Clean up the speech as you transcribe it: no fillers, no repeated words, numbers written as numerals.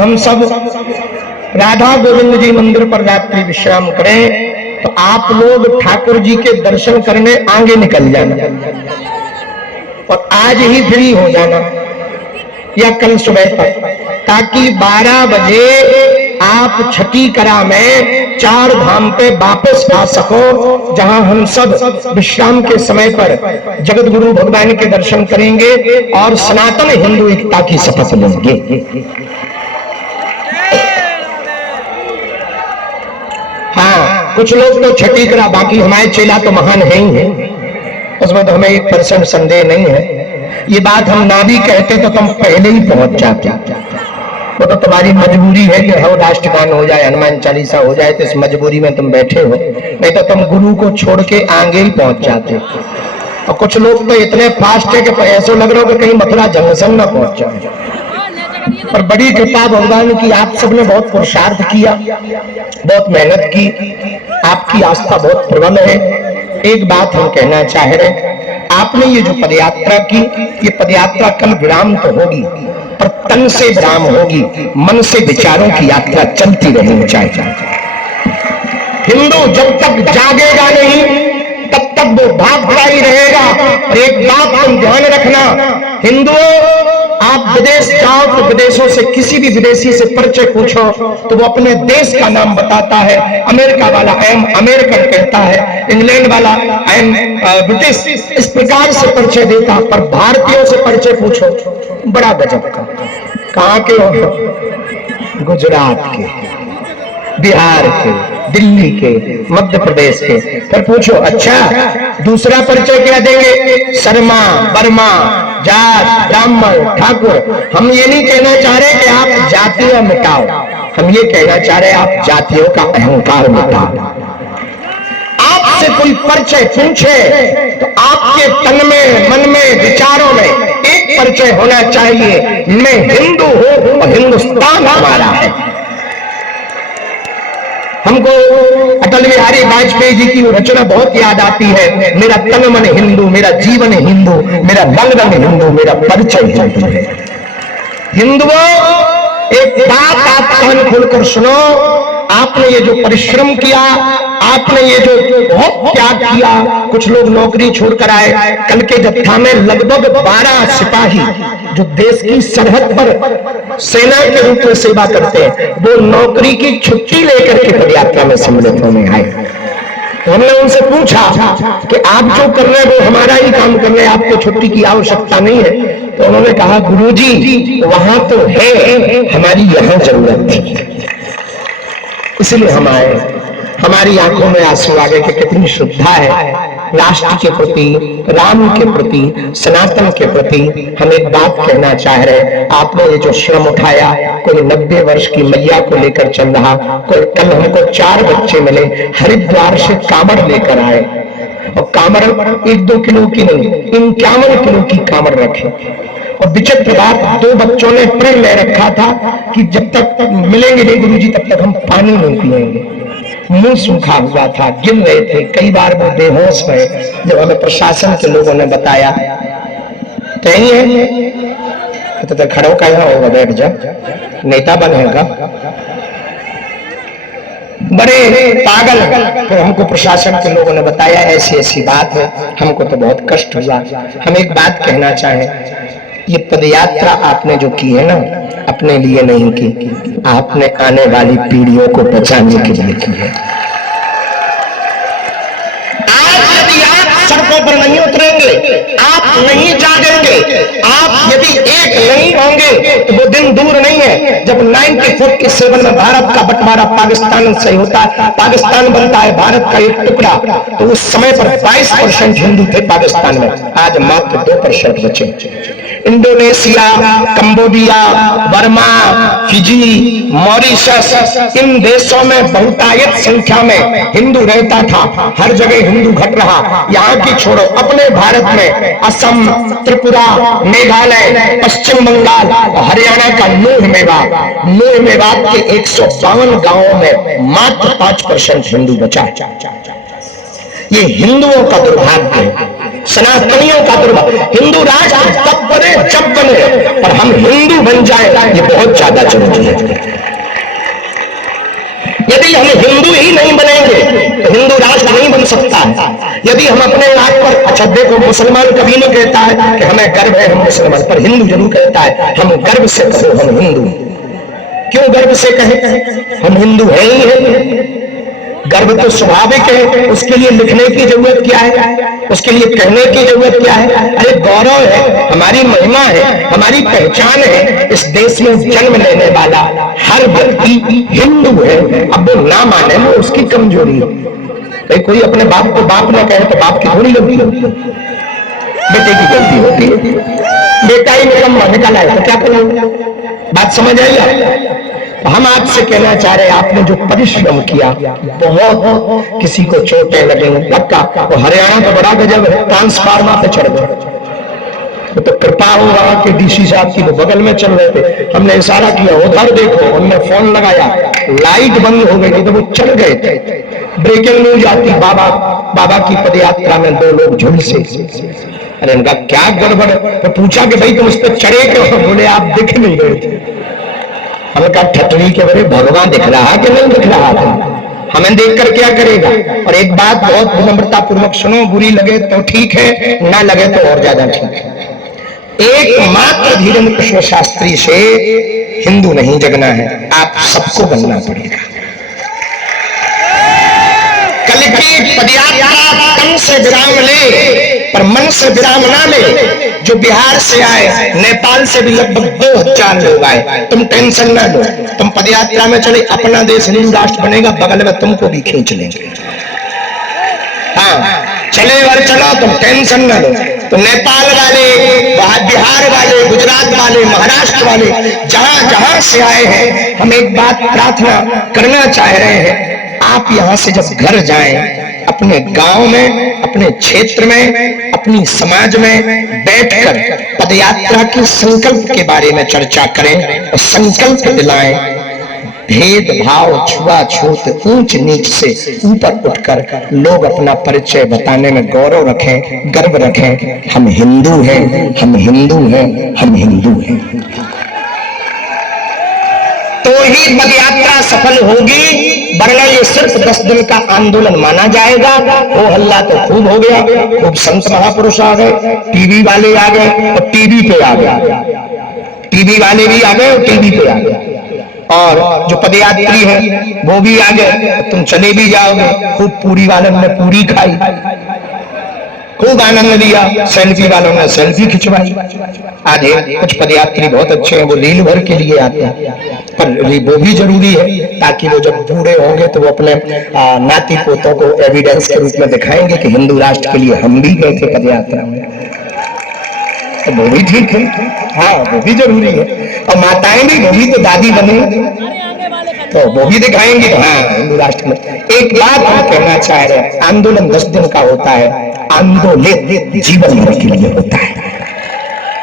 हम सब राधा गोविंद जी मंदिर पर रात्रि विश्राम करें तो आप लोग ठाकुर जी के दर्शन करने आगे निकल जाना और आज ही फ्री हो जाना या कल सुबह तक, ताकि 12 बजे आप छठी करा में 4 धाम पे वापस आ सको, जहां हम सब विश्राम के समय पर जगत गुरु भगवान के दर्शन करेंगे और सनातन हिंदू एकता की शपथ लेंगे। हाँ, कुछ लोग तो छठी करा, बाकी हमारे चेला तो महान है ही है, उसमें तो हमें 1% संदेह नहीं है। ये बात हम ना भी कहते तो तुम पहले ही पहुंच जाते, वो तो तुम्हारी मजबूरी है कि हो राष्ट्रगान हो जाए, हनुमान चालीसा हो जाए, तो इस मजबूरी में तुम बैठे हो, नहीं तो तुम गुरु को छोड़ के आगे ही पहुंच जाते। और कुछ लोग तो इतने फास्ट है कि ऐसा लग रहा हो कि कहीं मथुरा जंक्शन ना पहुंच जाए। पर बड़ी कृपा भगवान की, आप सबने बहुत पुरुषार्थ किया, बहुत मेहनत की, आपकी आस्था बहुत प्रबल है। एक बात हम कहना चाह रहे, आपने ये जो पदयात्रा की, ये पदयात्रा कल विराम तो होगी, पर तन से विराम होगी, मन से विचारों की यात्रा चलती रहनी चाहिए। हिंदू जब तक जागेगा नहीं तब तक वो भागता ही रहेगा। और एक बात तुम ध्यान रखना, हिंदुओं, आप विदेश जाओ तो विदेशों से किसी भी विदेशी से परिचय पूछो तो वो अपने देश का नाम बताता है। अमेरिका वाला आई एम अमेरिकन कहता है, इंग्लैंड वाला आई एम ब्रिटिश, इस प्रकार से परिचय देता। पर भारतीयों से परिचय पूछो, बड़ा गजब का, कहां के हो? गुजरात के, बिहार के, दिल्ली के, मध्य प्रदेश के। फिर पूछो अच्छा दूसरा परिचय क्या देंगे? शर्मा, वर्मा, जाट, ब्राह्मण, ठाकुर। हम ये नहीं कहना चाह रहे कि आप जातियां मिटाओ, हम ये कहना चाह रहे आप जातियों का अहंकार मिटाओ। आपसे कोई परिचय पूछे तो आपके तन में, मन में, विचारों में एक परिचय होना चाहिए, मैं हिंदू हूं और हिंदुस्तान हमारा है। हमको अटल बिहारी वाजपेयी जी की रचना बहुत याद आती है, मेरा तन मन हिंदू, मेरा जीवन हिंदू, मेरा रंग रंग हिंदू, मेरा परिचय हिंदू है। हिंदुओं, एक बात आप कान खोलकर सुनो, आपने ये जो परिश्रम किया, आपने ये जो बहुत त्याग किया, कुछ लोग नौकरी छोड़कर आए, कल के जत्था में लगभग 12 सिपाही जो देश की सरहद पर सेना के रूप में सेवा करते हैं, वो नौकरी की छुट्टी लेकर के पदयात्रा में सम्मिलित होने आए। तो हमने उनसे पूछा कि आप जो कर रहे हैं वो हमारा ही काम कर रहे हैं, आपको छुट्टी की आवश्यकता नहीं है। तो उन्होंने कहा गुरुजी वहां तो है, हमारी यहां जरूरत थी, इसलिए हम आए। हमारी आंखों में आंसू आ गए कि कितनी श्रद्धा है राष्ट्र के प्रति, राम के प्रति, सनातन के प्रति। हम एक बात कहना चाह रहे, आपने ये जो श्रम उठाया, कोई 90 वर्ष की मैया को लेकर चल रहा, कोई कल हमको 4 बच्चे मिले हरिद्वार से कांवड़ लेकर आए, और कांवड़ 1-2 किलो की नहीं, 51 किलो की कांवड़ रखे। और विचित्र बात, 2 बच्चों ने प्रण ले रखा था कि जब तक मिलेंगे नहीं गुरुजी तब तक हम पानी नहीं पिएंगे। मुंह सूखा हुआ था, गिर रहे थे, कई बार वो बेहोश हुए। जब हमें प्रशासन के लोगों ने बताया कहीं है तो खड़ो का होगा, बैठ जा, नेता बनेगा, बड़े पागल। तो हमको प्रशासन के लोगों ने बताया ऐसी ऐसी बात है, हमको तो बहुत कष्ट हुआ। हम एक बात कहना चाहें, ये पदयात्रा आपने जो की है ना, अपने लिए नहीं की, आपने आने वाली पीढ़ियों को बचाने के लिए की है। आज यदि आप सड़कों पर नहीं उतरेंगे, आप नहीं जागेंगे, आप यदि एक नहीं होंगे तो वो दिन दूर नहीं है जब 1947 में भारत का बंटवारा पाकिस्तान से होता है, पाकिस्तान बनता है भारत का एक टुकड़ा, तो उस समय पर 22% हिंदू थे पाकिस्तान में, आज मात्र 2% बचे। Indonesia, Cambodia, Burma, Fiji, Mauritius, इन देशों में बहुतायत संख्या में हिंदू रहता था, हर जगह हिंदू घट रहा। यहाँ की छोड़ो, अपने भारत में असम, त्रिपुरा, मेघालय, पश्चिम बंगाल, हरियाणा का नूह मेवात के 152 गांवों में मात्र 5% हिंदू बचा। ये हिंदुओं का दुर्भाग्य है। सनातनियों का दुर्भाग्य। हिंदू राष्ट्र तब बने जब बने, पर हम हिंदू बन जाए ये बहुत ज्यादा जरूरी है। यदि हम हिंदू ही नहीं बनेंगे तो हिंदू राष्ट्र नहीं बन सकता है। यदि हम अपने आप पर, अच्छा देखो, मुसलमान कभी नहीं कहता है कि हमें गर्व है हम मुसलमान, पर हिंदू जरूर कहता है हम गर्व से कहो हम हिंदू। क्यों गर्व से कहें? हम हिंदू हैं ही हैं। गर्व तो स्वाभाविक है, उसके लिए लिखने की जरूरत क्या है, उसके लिए कहने की जरूरत क्या है? अरे गौरव है, हमारी महिमा है, हमारी पहचान है। इस देश में जन्म लेने वाला हर व्यक्ति हिंदू है। अब वो ना माने वो उसकी कमजोरी है। भाई कोई अपने बाप को बाप ना कहे तो बाप की थोड़ी गलती होती है, बेटे की गलती होती है। बेटा ही निकम्मा निकला है तो क्या करोगे? बात समझ आई? हम आपसे कहना चाह रहे हैं, आपने जो परिश्रम किया, बहुत किसी को चोटें लगेंगी। लगता तो हरियाणा का बड़ा गजब है, ट्रांसफार्मर पे चढ़ गए। तो कृपा होगा कि डीसी साहब की वो बगल में चल रहे थे, हमने इशारा किया उधर देखो, हमने फोन लगाया, लाइट बंद हो गई तो वो चढ़ गए थे। ब्रेकिंग न्यूज आती, बाबा की पदयात्रा में 2 लोग झुलसे। अरे उनका क्या गड़बड़? तो पूछा कि भाई तुम उस पर चढ़े क्यों? बोले आप दिख नहीं रहे थे। हमने कहा ठटरी के बड़े भगवान दिख रहा कि नहीं दिख रहा था? हमें देखकर क्या करेगा? और एक बात बहुत विनम्रता पूर्वक सुनो, बुरी लगे तो ठीक है, ना लगे तो और ज्यादा ठीक है। एकमात्र धीरेन्द्र कृष्ण शास्त्री से हिंदू नहीं जगना है, आप सबको बनना पड़ेगा। कल की पदयात्रा तन से विराम ले पर मन से विराम ना ले। जो बिहार से आए, नेपाल से भी लगभग 2000 लोग आए। तुम टेंशन ना लो, तुम पदयात्रा में चले, अपना देश हिंदू राष्ट्र बनेगा, बगल में तुमको भी खींच लेंगे। हाँ चले और चलो, तुम टेंशन ना लो। तो नेपाल वाले, बिहार वाले, गुजरात वाले, महाराष्ट्र वाले, जहां जहां से आए हैं, हम एक बात प्रार्थना करना चाह रहे हैं, आप यहां से जब घर जाएं, अपने गांव में, अपने क्षेत्र में, अपनी समाज में बैठकर पदयात्रा की संकल्प के बारे में चर्चा करें और संकल्प दिलाएं। भेदभाव, छुआछूत, ऊंच नीच से ऊपर उठकर लोग अपना परिचय बताने में गौरव रखें, गर्व रखें। हम हिंदू हैं, हम हिंदू हैं, हम हिंदू हैं। तो ही पदयात्रा सफल होगी, वरना ये सिर्फ 10 दिन का आंदोलन माना जाएगा। वो हल्ला तो खूब हो गया, खूब संत महापुरुष आ गए, टीवी वाले आ गए और टीवी पे आ गए, टीवी वाले भी आ गए और टीवी पे आ गए, और जो पदयात्री है वो भी आ गए। तुम चले भी जाओगे, खूब पूरी वालों ने पूरी खाई, खूब आनंद लिया, सेल्फी वालों ने सेल्फी खिंचवाई। आधे कुछ पदयात्री बहुत अच्छे हैं, वो लील भर के लिए आते हैं, पर वो भी जरूरी है ताकि वो जब बूढ़े होंगे तो वो अपने नाती पोतों को एविडेंस के रूप में दिखाएंगे कि हिंदू राष्ट्र के लिए हम भी गए थे पदयात्रा में। तो वो भी ठीक है, हाँ वो भी जरूरी है। और माताएं भी, वो भी तो दादी बनेंगी तो वो भी दिखाएंगे हाँ हिंदू राष्ट्र में। एक बात हम कहना चाह रहे हैं, आंदोलन 10 दिन का होता है, आंदोलित जीवन भर के लिए होता है।